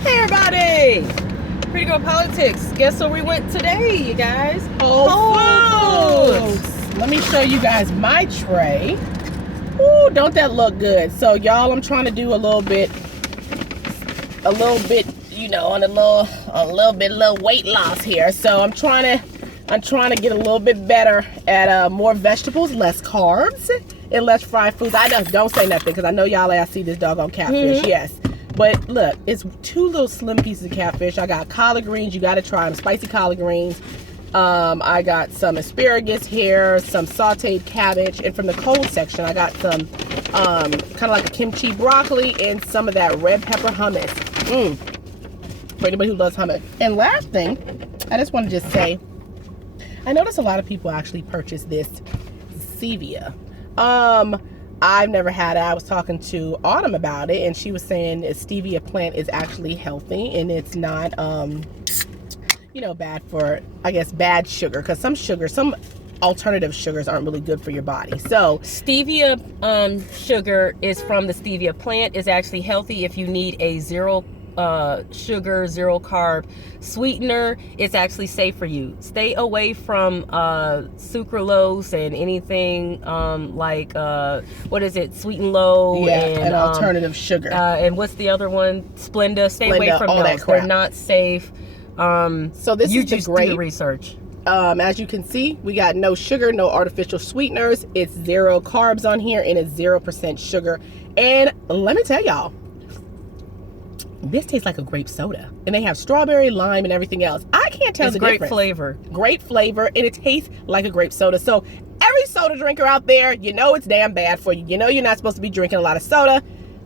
Hey everybody! Pretty Girl Politics. Guess where we went today, you guys? Whole Foods. Let me show you guys my tray. Ooh, don't that look good? So y'all, I'm trying to do a little bit, you know, on a little weight loss here. So I'm trying to get a little bit better at more vegetables, less carbs, and less fried foods. I don't say nothing because I know y'all I see this doggone catfish. Yes. But look, it's 2 little slim pieces of catfish. I got collard greens. You got to try them. Spicy collard greens. I got some asparagus here, some sauteed cabbage. And from the cold section, I got some kind of like a kimchi broccoli and some of that red pepper hummus. For anybody who loves hummus. And last thing, I just want to just say, I noticed a lot of people actually purchase this stevia. I've never had it. I was talking to Autumn about it, and she was saying a stevia plant is actually healthy, and it's not, you know, bad for, I guess, bad sugar, because some alternative sugars aren't really good for your body. So stevia sugar is from the stevia plant. Is actually healthy if you need a zero sugar, zero carb sweetener. It's actually safe for you. Stay away from sucralose and anything like what is it, sweet and low, and alternative sugar, and what's the other one, Splenda. Stay away from those. They're not safe. So this you is the just great do the research. As you can see, we got no sugar, no artificial sweeteners. It's 0 carbs on here, and it's 0% sugar. And let me tell y'all, this tastes like a grape soda, and they have strawberry, lime, and everything else. I can't tell the difference. Great flavor, and it tastes like a grape soda. So every soda drinker out there, you know it's damn bad for you. You know you're not supposed to be drinking a lot of soda.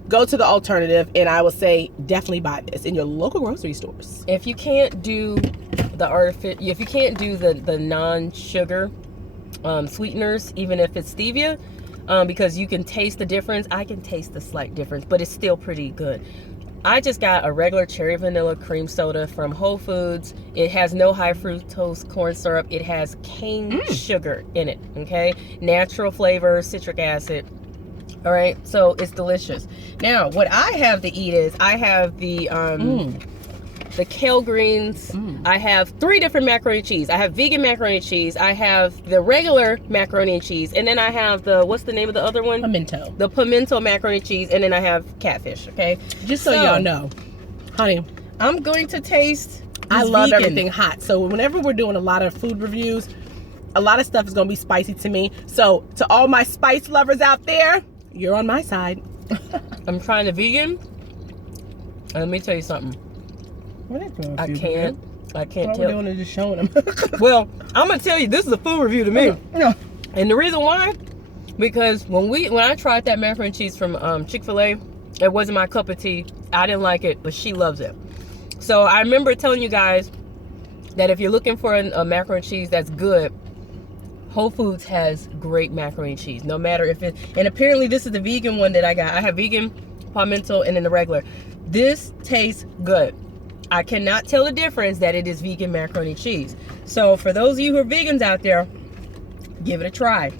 Go to the alternative, and I will say definitely buy this in your local grocery stores. If you can't do the non-sugar sweeteners, even if it's stevia, because you can taste the difference. I can taste the slight difference, but it's still pretty good. I just got a regular cherry vanilla cream soda from Whole Foods. It has no high fructose corn syrup. It has cane sugar in it, okay? Natural flavor, citric acid. All right, so it's delicious. Now, what I have to eat is I have the kale greens. I have 3 different macaroni and cheese. I have vegan macaroni and cheese. I have the regular macaroni and cheese. And then I have the, what's the name of the other one? Pimento. The pimento macaroni and cheese. And then I have catfish, okay? Just so y'all know, honey, I'm going to taste I love everything hot. So whenever we're doing a lot of food reviews, a lot of stuff is going to be spicy to me. So to all my spice lovers out there, you're on my side. I'm trying the vegan. And let me tell you something. I can't tell. We're doing is just showing them. Well, I'm gonna tell you, this is a food review to me. Yeah. And the reason why, because when I tried that macaroni and cheese from Chick-fil-A, it wasn't my cup of tea. I didn't like it, but she loves it. So I remember telling you guys that if you're looking for a macaroni and cheese that's good, Whole Foods has great macaroni and cheese. No matter if it, and apparently this is the vegan one that I got. I have vegan, pimento, and then the regular. This tastes good. I cannot tell the difference that it is vegan macaroni and cheese. So for those of you who are vegans out there, give it a try.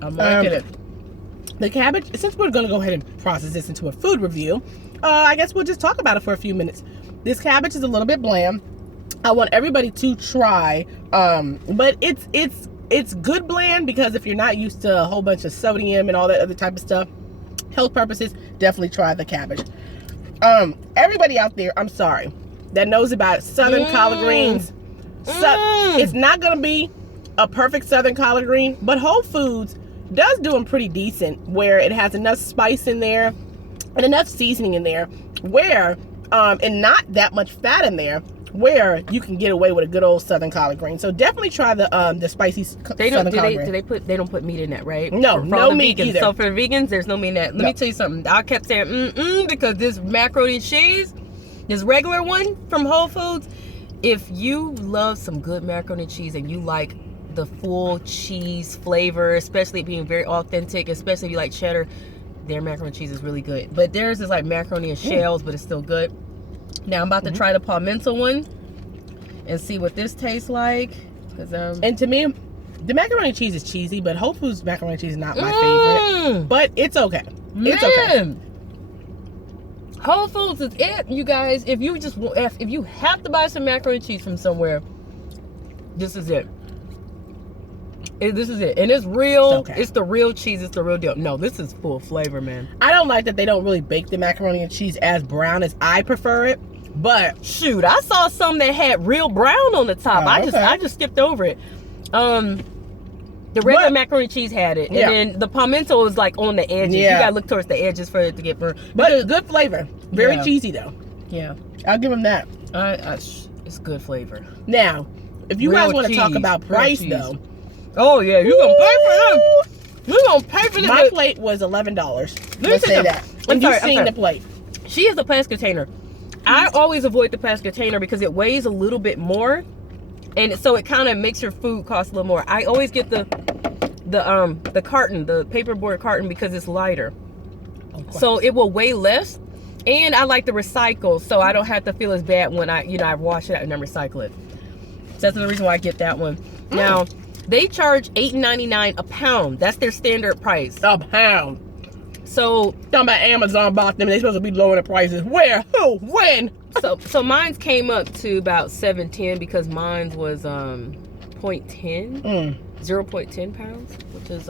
I'm liking it. The cabbage, since we're going to go ahead and process this into a food review, I guess we'll just talk about it for a few minutes. This cabbage is a little bit bland. I want everybody to try, but it's good bland, because if you're not used to a whole bunch of sodium and all that other type of stuff, health purposes, definitely try the cabbage. Everybody out there, I'm sorry, that knows about southern collard greens, it's not going to be a perfect southern collard green, but Whole Foods does do them pretty decent, where it has enough spice in there and enough seasoning in there, where, and not that much fat in there, where you can get away with a good old southern collard green. So definitely try the spicy southern collard green. They don't put meat in that, right? No, no meat either. So for the vegans, there's no meat in that. Let me tell you something. I kept saying because this macaroni and cheese, this regular one from Whole Foods, if you love some good macaroni and cheese and you like the full cheese flavor, especially being very authentic, especially if you like cheddar, their macaroni and cheese is really good. But theirs is like macaroni and shells, but it's still good. Now I'm about to try the pimento one and see what this tastes like. And to me, the macaroni and cheese is cheesy, but Whole Foods macaroni and cheese is not my favorite. But it's okay. It's okay. Whole Foods is it, you guys. If you have to buy some macaroni and cheese from somewhere, this is it. This is it, and it's real. Okay. It's the real cheese. It's the real deal. No, this is full flavor, man. I don't like that they don't really bake the macaroni and cheese as brown as I prefer it. But shoot, I saw some that had real brown on the top. Oh, I okay. just skipped over it. The regular macaroni and cheese had it, and then the pimento is like on the edges. Yeah. You gotta look towards the edges for it to get burned. But good flavor. Very Yeah. cheesy though. Yeah, I'll give them that. it's good flavor. Now, if you Real guys want to talk cheese. about Real price cheese. though, Oh yeah, you gonna pay for them? You gonna pay for them? my plate was $11. Let's say that. And you've seen the plate. She is a plastic container. I always avoid the plastic container because it weighs a little bit more, and so it kind of makes your food cost a little more. I always get the carton, the paperboard carton, because it's lighter, so it will weigh less, and I like to recycle, so I don't have to feel as bad when I wash it out and then recycle it. So that's the reason why I get that one. Now they charge $8.99 a pound. That's their standard price. A pound. So Talking about Amazon bought them. They supposed to be lowering the prices. Where? Who? When? so mine's came up to about $7.10 because mine's was 0.10 0.10 pounds, which is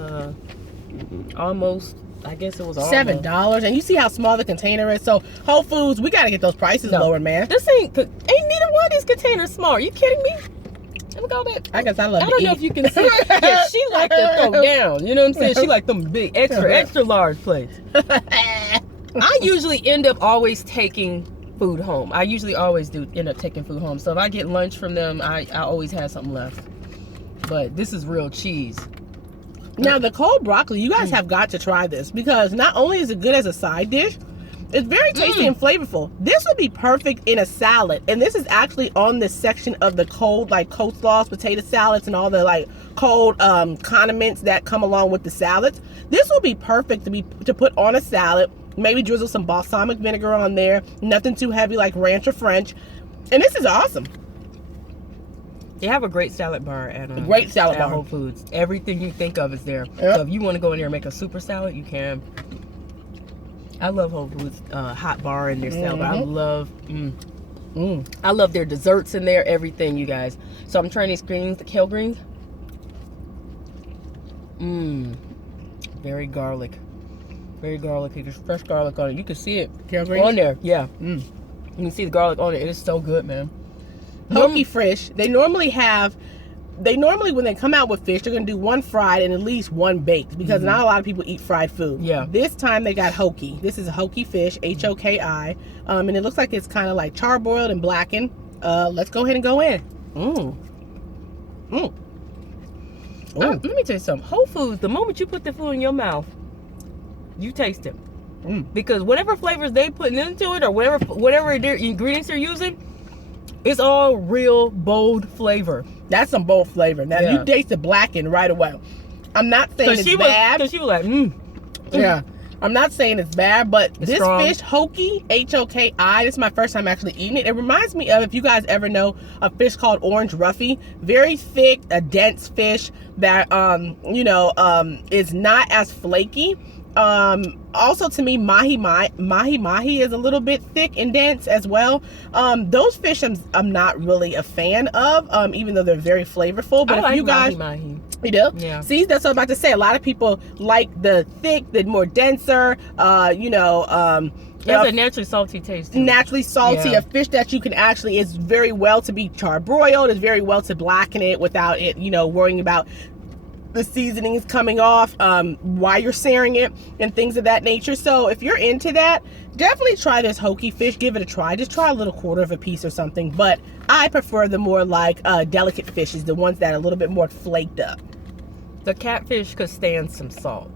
almost, I guess it was almost $7. And you see how small the container is. So Whole Foods, we got to get those prices lowered, man. This ain't neither one of these containers small. Are you kidding me? Look at all that. I guess I love to don't know eat. if you can see. Yeah, she like to throw down. You know what I'm saying? She like them big, extra large plates. I usually end up always taking food home. I usually always do end up taking food home. So if I get lunch from them, I always have something left. But this is real cheese. Now, the cold broccoli, you guys have got to try this because not only is it good as a side dish, it's very tasty and flavorful. This would be perfect in a salad. And this is actually on this section of the cold, like coleslaws, potato salads, and all the like cold condiments that come along with the salads. This will be perfect to put on a salad. Maybe drizzle some balsamic vinegar on there. Nothing too heavy like ranch or French. And this is awesome. They have a great salad bar at Whole Foods. Everything you think of is there. Yep. So if you want to go in there and make a super salad, you can. I love Whole Foods Hotbar and their salad bar. I love their desserts in there, everything, you guys. So I'm trying these greens, the kale greens. Very garlic. Very garlicky. There's fresh garlic on it. You can see it Kale greens? on there. Yeah. You can see the garlic on it. It is so good, man. Poke fish, they normally when they come out with fish, they're gonna do one fried and at least one baked because not a lot of people eat fried food. Yeah. This time they got hoki. This is a hoki fish, Hoki, and it looks like it's kind of like charbroiled and blackened. Let's go ahead and go in. Let me tell you something. Whole Foods, the moment you put the food in your mouth, you taste it. Because whatever flavors they putting into it or whatever their ingredients they're using, it's all real bold flavor. That's some bold flavor. Now you taste the blackened right away. I'm not saying it's bad. Because she was like, Yeah. I'm not saying it's bad, but It's this strong. fish, Hoki, Hoki, this is my first time actually eating it. It reminds me of, if you guys ever know, a fish called orange roughy. Very thick, a dense fish that, is not as flaky. Also to me, mahi is a little bit thick and dense as well. Those fish I'm not really a fan of, even though they're very flavorful. But if you guys... mahi. You do? Yeah. See, that's what I'm about to say. A lot of people like the thick, the more denser, There's a naturally salty taste to it. naturally salty, Yeah. a fish that you can actually, is very well to be charbroiled, is very well to blacken it without it, worrying about the seasonings coming off while you're searing it and things of that nature. So if you're into that, definitely try this Hoki fish. Give it a try. Just try a little quarter of a piece or something. But I prefer the more like delicate fishes, the ones that are a little bit more flaked up. The catfish could stand some salt.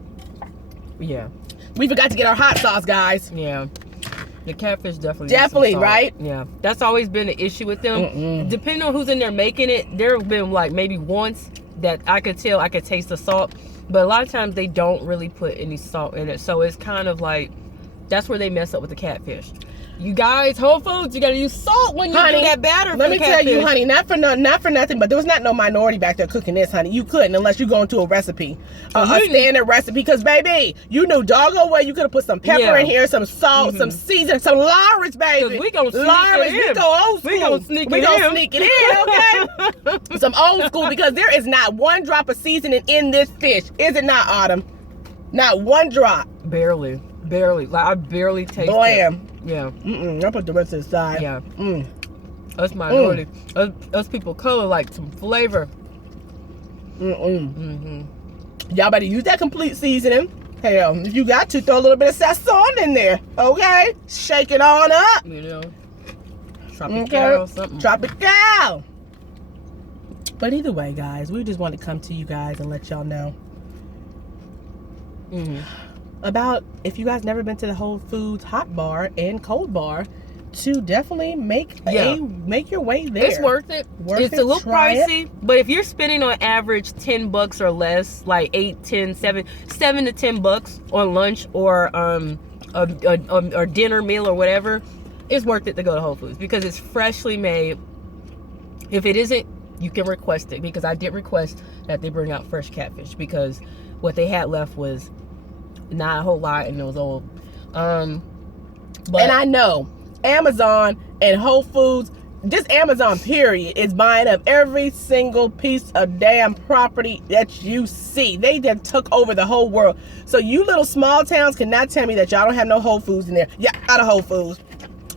Yeah. We forgot to get our hot sauce, guys. Yeah. The catfish definitely needs some salt. Right? Yeah. That's always been an issue with them. Depending on who's in there making it, there have been like maybe once that I could taste the salt. But a lot of times they don't really put any salt in it. So it's kind of like, that's where they mess up with the catfish. You guys, Whole Foods, you gotta use salt when you Honey, do that batter. let for me the tell you, catfish. honey, not for nothing, but there was not no minority back there cooking this, honey. You couldn't unless you go into a recipe, a standard recipe. Because baby, you knew doggone well you could have put some pepper in here, some salt, some seasoning, some Lawrence, baby. We gonna sneak Lawrence, it in. we go old school. We gonna sneak we it gonna in. sneak it in, okay? Some old school, because there is not one drop of seasoning in this fish. Is it not, Autumn? Not one drop. Barely. Like I barely taste Blam. it. Yeah. I'll put the rest to the side. Yeah. Us minority. Us people of color like some flavor. Y'all better use that complete seasoning. Hell, if you got to, throw a little bit of sazon in there, okay? Shake it on up. You know. Tropical or something. Tropical. But either way, guys, we just want to come to you guys and let y'all know about, if you guys never been to the Whole Foods Hotbar and Cold Bar, to definitely make your way there. It's worth it. It's a little pricey, but if you're spending on average $10 or less, like 8, 10, 7 to $10 on lunch or a dinner meal or whatever, it's worth it to go to Whole Foods because it's freshly made. If it isn't, you can request it, because I did request that they bring out fresh catfish because what they had left was not a whole lot and it was old. And I know Amazon and Whole Foods, just Amazon period, is buying up every single piece of damn property that you see. They just took over the whole world. So you little small towns cannot tell me that y'all don't have no Whole Foods in there. Y'all got a Whole Foods.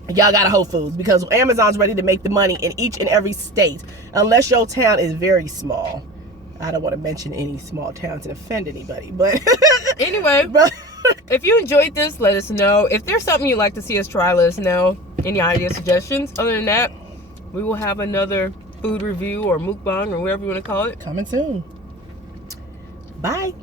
Y'all got a Whole Foods, because Amazon's ready to make the money in each and every state, unless your town is very small. I don't want to mention any small towns and offend anybody, but anyway, if you enjoyed this, let us know. If there's something you'd like to see us try, let us know. Any ideas, suggestions? Other than that, we will have another food review or mukbang or whatever you want to call it coming soon. Bye.